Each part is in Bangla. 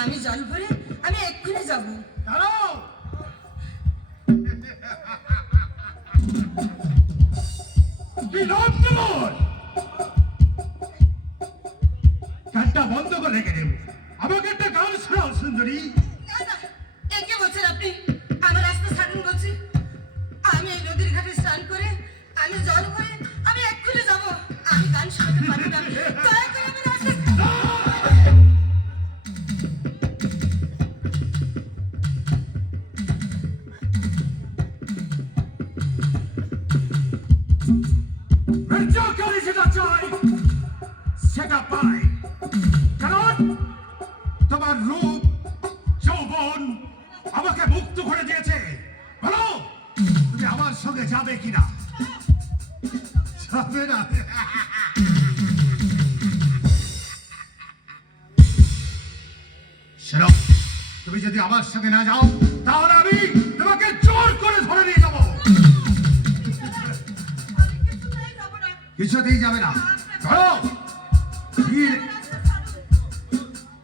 আমি জল জলপুরে আমি এক্ষুনি যাব। গানটা বন্ধ করে রেখে দেব। আমাকে একটা গান শোনাও সুন্দরী। একে বলছেন আপনি? আমার রাস্তা ছাড়ুন বলছি। আমি এই নদীর ঘাটে স্নান করে আমি জল করে আমি এক্ষুনি যাব। আমি গান শোনাতে পারব না। সেটা পাই কারণ তোমার রূপ যৌবন আমাকে মুক্ত করে দিয়েছে বলো তুমি আমার সঙ্গে যাবে কিনা? যাবে না শোনো তুমি যদি আমার সঙ্গে না। যাও তাহলে আমি তোমাকে জোর করে ধরে নিয়ে যাব কিছুতেই যাবে না। ধরো। কি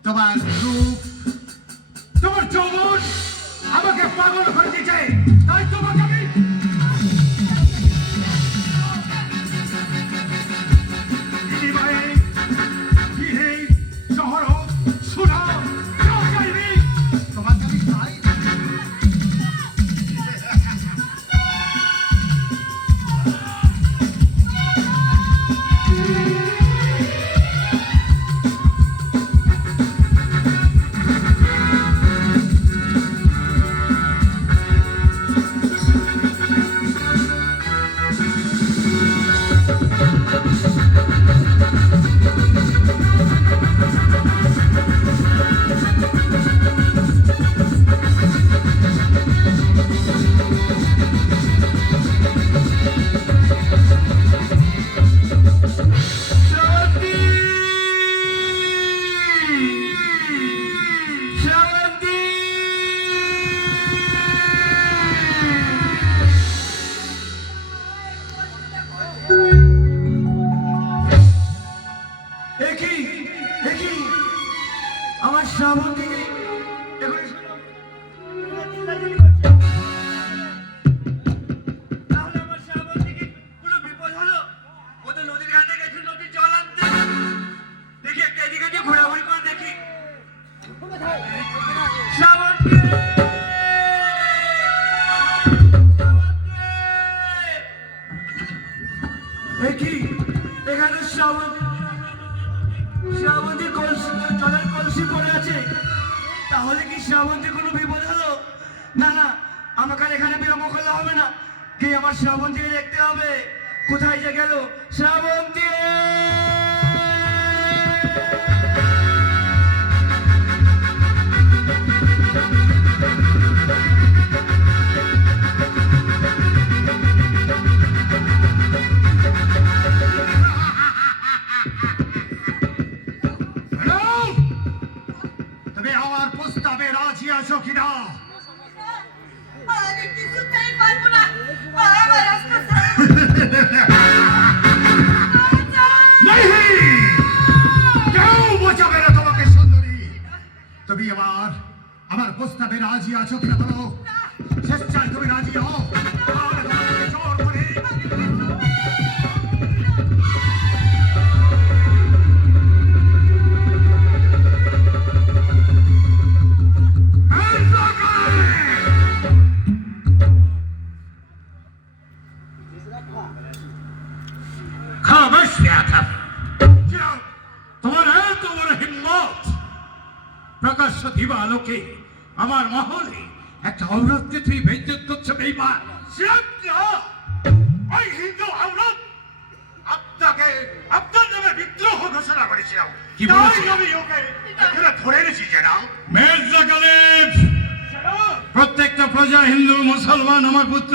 তোমার রূপ তোমার যৌবন আমাকে পাগল করে দিয়েছে। তাই তোমাকে একই এখানে শ্রাবন্তী শ্রাবন্তী কলসি জলের কলসি পড়ে আছে। তাহলে কি শ্রাবন্তী কোনো বিপদ হলো? না না, আমাকে এখানে বিলম্ব করলে হবে না। কি আমার শ্রাবন্তীকে দেখতে হবে। কোথায় যে গেল? শ্রাবন্তী তুমি আমার আমার প্রস্তাবে রাজি আছো কিনা বলো? স্বেচ্ছায় তুমি রাজি হও। আর তোমাকে জোর প্রকাশ্য দিবা আলোকে আমার মহলে একটা ঔরতকে তুই বেজ্জত করছ বেইমান। ওই হিন্দু অবরোধ আপনাকে আপনার নামে বিদ্রোহ ঘোষণা করেছিলাম। কি বলেছি আমি ওকে এখানে ধরে এনেছি জনাব। মির্জা গালিব প্রত্যেকটা প্রজা হিন্দু মুসলমান আমার পুত্র।